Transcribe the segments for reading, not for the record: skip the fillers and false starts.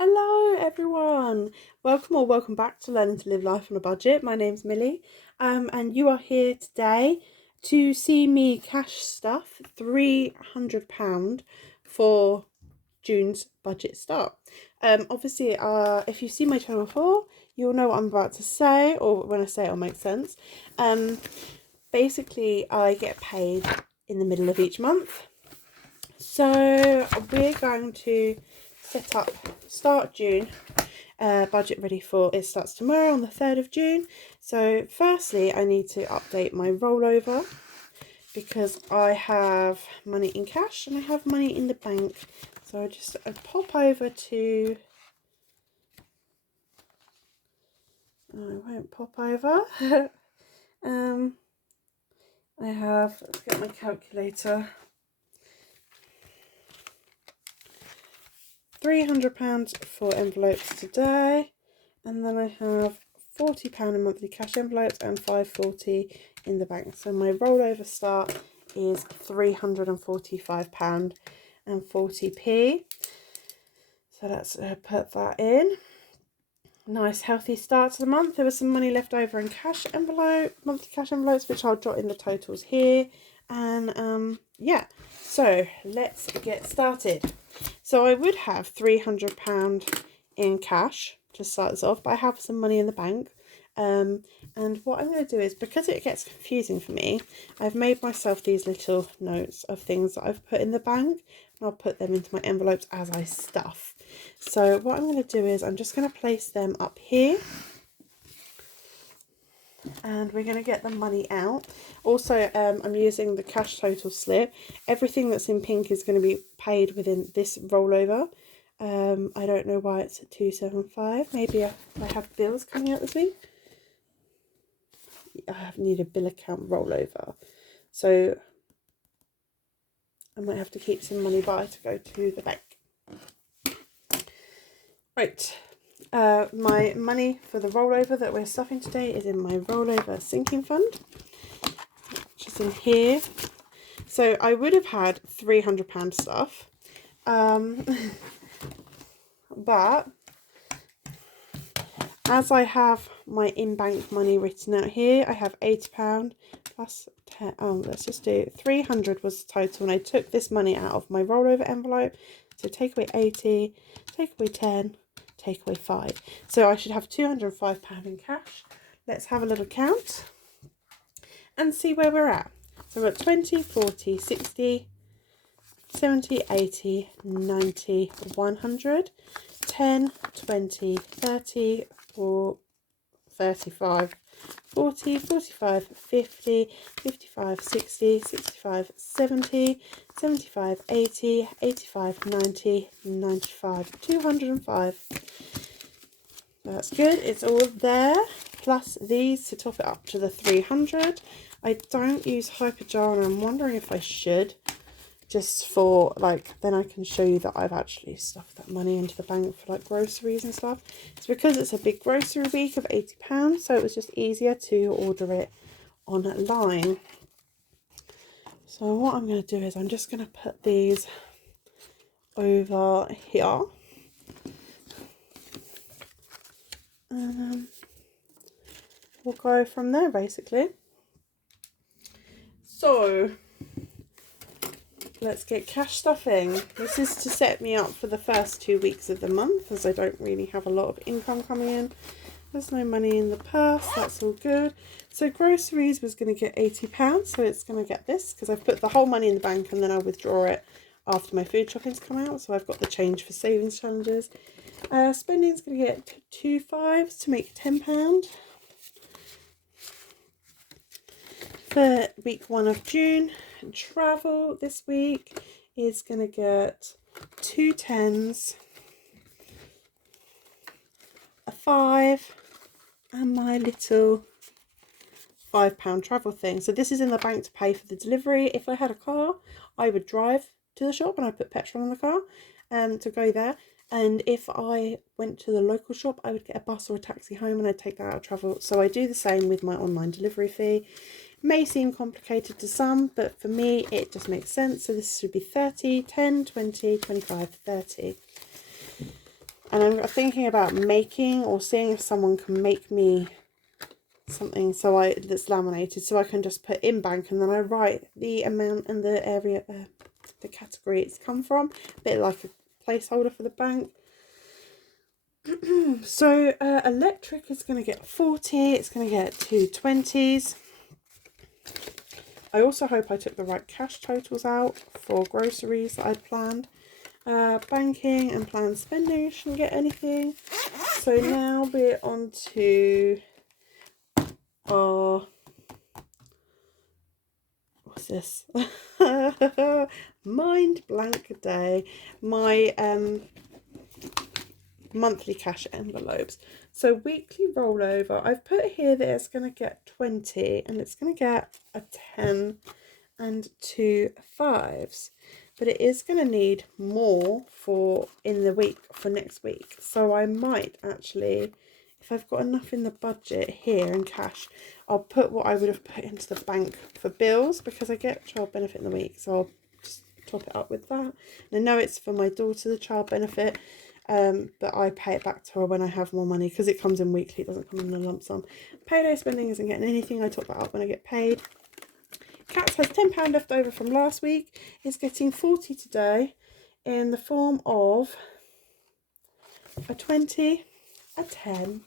Hello everyone, welcome or welcome back to Learning to Live Life on a Budget. My name's Millie, and you are here today to see me cash stuff £300 for June's budget start. Obviously, if you've seen my channel before, you'll know what I'm about to say, or when I say it'll make sense. Basically, I get paid in the middle of each month, so we're going to start June budget ready for it. Starts tomorrow on the 3rd of June. So firstly, I need to update my rollover because I have money in cash and I have money in the bank. So I pop over to, I won't pop over. Let's get my calculator. £300 for envelopes today, and then I have £40 in monthly cash envelopes and £5.40 in the bank. So my rollover start is £345 and 40p. So let's put that in. Nice healthy start to the month. There was some money left over in monthly cash envelopes, which I'll jot in the totals here. And yeah, so let's get started. So I would have £300 in cash to start us off, but I have some money in the bank. And what I'm going to do is, because it gets confusing for me, I've made myself these little notes of things that I've put in the bank, and I'll put them into my envelopes as I stuff. So what I'm going to do is I'm just going to place them up here, and we're going to get the money out. Also, I'm using the cash total slip. Everything that's in pink is going to be paid within this rollover. I don't know why it's at 275. Maybe I have bills coming out this week. I need a bill account rollover, so I might have to keep some money by to go to the bank. Right, my money for the rollover that we're stuffing today is in my rollover sinking fund, which is in here. So I would have had £300 stuff, but as I have my in-bank money written out here, I have £80 plus 10. Let's just do 300 was the total, and I took this money out of my rollover envelope. So take away 80, take away 10, take away 5. So I should have £205 in cash. Let's have a little count and see where we're at. So we're at 20, 40, 60, 70, 80, 90, 100, 10, 20, 30, 35, 40, 45, 50, 55, 60, 65, 70, 75, 80, 85, 90, 95, 205. That's good. It's all there, plus these to top it up to the 300. I don't use Hyperjar, and I'm wondering if I should, just for then I can show you that I've actually stuffed that money into the bank for groceries and stuff. It's because it's a big grocery week of £80, so it was just easier to order it online. So what I'm going to do is I'm just going to put these over here, and we'll go from there basically. So let's get cash stuffing. This is to set me up for the first 2 weeks of the month, as I don't really have a lot of income coming in. There's no money in the purse, that's all good. So groceries was going to get £80, so it's going to get this, because I've put the whole money in the bank and then I'll withdraw it after my food shopping's come out, so I've got the change for savings challenges. Spending's going to get 2 fives to make £10. For week 1 of June, travel this week is going to get 2 10s, a 5, and my little £5 travel thing. So this is in the bank to pay for the delivery. If I had a car, I would drive to the shop and I put petrol in the car to go there. And if I went to the local shop, I would get a bus or a taxi home and I'd take that out of travel. So I do the same with my online delivery fee. May seem complicated to some, but for me it just makes sense. So this should be 30, 10, 20, 25, 30. And I'm thinking about making or seeing if someone can make me something that's laminated, so I can just put in bank and then I write the amount and the area, the category it's come from, a bit like a placeholder for the bank. So electric is going to get 40, it's going to get 2 20s. I also hope I took the right cash totals out for groceries that I'd planned. Banking and planned spending shouldn't get anything. So now we're on to our, what's this? Mind blank day. My monthly cash envelopes. So weekly rollover, I've put here that it's going to get 20 and it's going to get a 10 and 2 5s, but it is going to need more for in the week for next week. So I might actually, if I've got enough in the budget here in cash, I'll put what I would have put into the bank for bills, because I get child benefit in the week, so I'll just top it up with that. And I know it's for my daughter, the child benefit, but I pay it back to her when I have more money, because it comes in weekly, it doesn't come in a lump sum. Payday spending isn't getting anything, I top that up when I get paid. Cats has £10 left over from last week. It's getting 40 today in the form of a 20, a 10.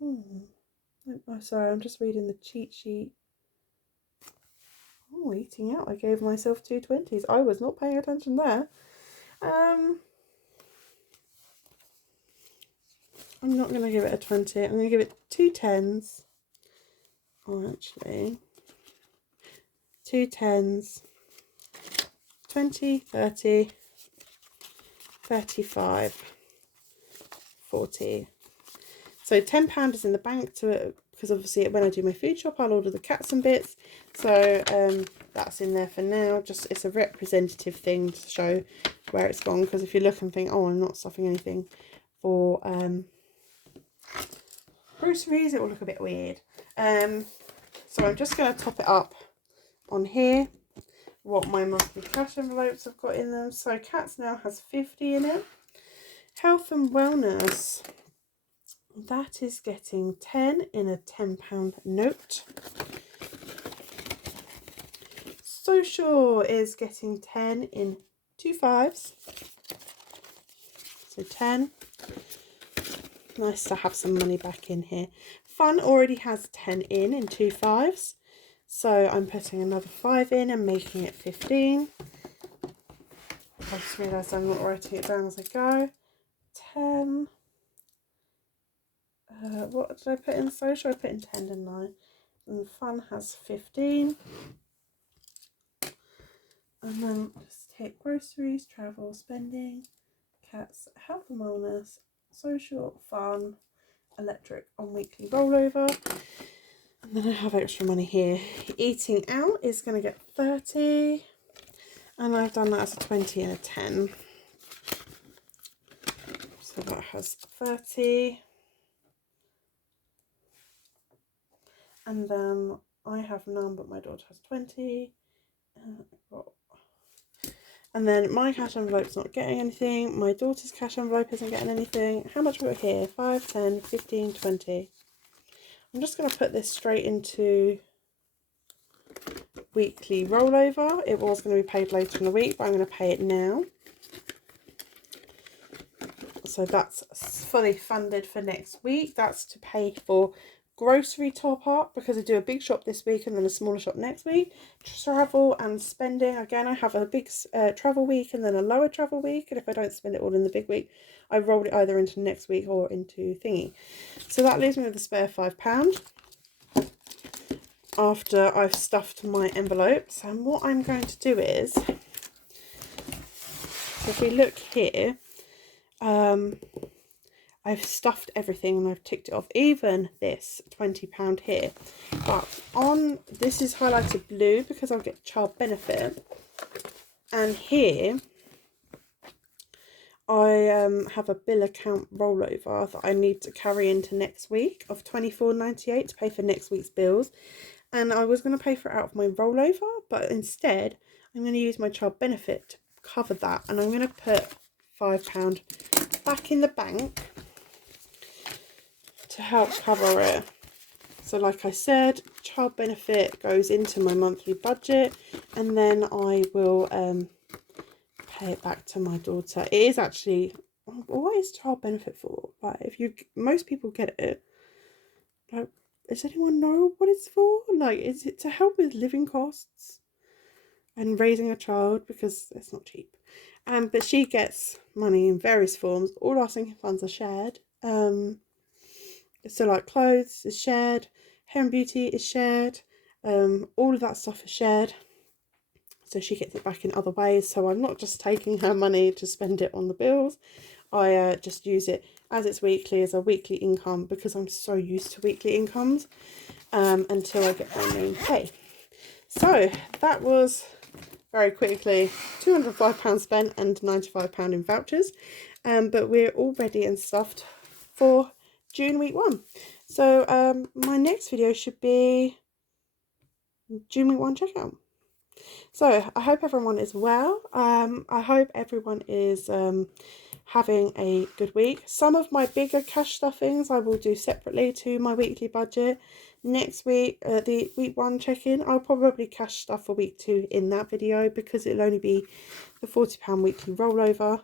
Oh, sorry, I'm just reading the cheat sheet. Oh, eating out. I gave myself 2 20s. I was not paying attention there. I'm not going to give it a 20. I'm going to give it 2 10s. Oh, actually, 2 10s. 20, 30, 35, 40. So £10 is in the bank because obviously when I do my food shop, I'll order the cats and bits. So that's in there for now. Just it's a representative thing to show where it's gone. Because if you look and think, oh, I'm not stuffing anything for groceries, it will look a bit weird. So I'm just going to top it up on here, what my monthly cash envelopes have got in them. So cats now has 50 in it. Health and wellness, that is getting 10 in a £10 note. Social is getting 10 in 2 5s. So 10. Nice to have some money back in here. Fun already has 10 in 2 5s. So I'm putting another 5 in and making it 15. I just realised I'm not writing it down as I go. 10. What did I put in social? I put in 10, didn't I? And fun has 15. And then just take groceries, travel, spending, cats, health and wellness, social, fun, electric on weekly rollover. And then I have extra money here. Eating out is going to get 30. And I've done that as a 20 and a 10. So that has 30. And then I have none, but my daughter has 20. And then my cash envelope's not getting anything. My daughter's cash envelope isn't getting anything. How much we got here? 5, 10, 15, 20. I'm just going to put this straight into weekly rollover. It was going to be paid later in the week, but I'm going to pay it now. So that's fully funded for next week. That's to pay for grocery top up, because I do a big shop this week and then a smaller shop next week. Travel and spending, again, I have a big travel week and then a lower travel week, and if I don't spend it all in the big week, I roll it either into next week or into thingy. So that leaves me with a spare £5 after I've stuffed my envelopes. And what I'm going to do is, if we look here, I've stuffed everything and I've ticked it off, even this £20 here. But on this is highlighted blue because I'll get child benefit. And here I have a bill account rollover that I need to carry into next week of £24.98 to pay for next week's bills. And I was going to pay for it out of my rollover, but instead I'm going to use my child benefit to cover that. And I'm going to put £5 back in the bank to help cover it. So like I said, child benefit goes into my monthly budget, and then I will pay it back to my daughter. It is actually, what is child benefit for? Like, most people get it. Like, does anyone know what it's for? Like, is it to help with living costs and raising a child, because it's not cheap? But she gets money in various forms. All our sinking funds are shared. So like clothes is shared, hair and beauty is shared, all of that stuff is shared. So she gets it back in other ways. So I'm not just taking her money to spend it on the bills. I just use it as it's weekly, as a weekly income, because I'm so used to weekly incomes until I get my main pay. So that was very quickly £205 spent and £95 in vouchers. But we're all ready and stuffed for June week 1. So my next video should be June week 1 checkout. So I hope everyone is well. I hope everyone is having a good week. Some of my bigger cash stuffings I will do separately to my weekly budget. Next week, the week 1 check-in, I'll probably cash stuff for week 2 in that video, because it'll only be the £40 weekly rollover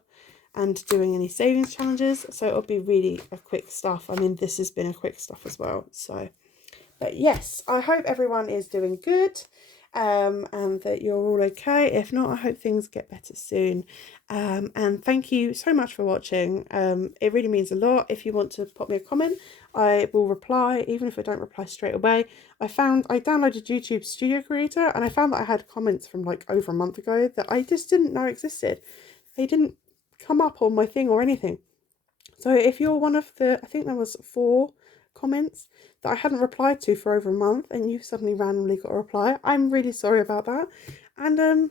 and doing any savings challenges. So it'll be really a quick stuff. I mean, this has been a quick stuff as well. So, but yes, I hope everyone is doing good. And that you're all okay. If not, I hope things get better soon. And thank you so much for watching. It really means a lot. If you want to pop me a comment, I will reply, even if I don't reply straight away. I downloaded YouTube Studio Creator, and I found that I had comments from like over a month ago that I just didn't know existed. They didn't come up on my thing or anything. So if you're one of the, I think there was 4 comments that I hadn't replied to for over a month, and you suddenly randomly got a reply, I'm really sorry about that. And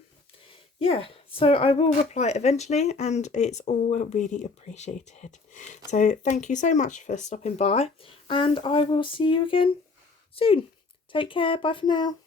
yeah, so I will reply eventually, and it's all really appreciated. So thank you so much for stopping by, and I will see you again soon. Take care. Bye for now.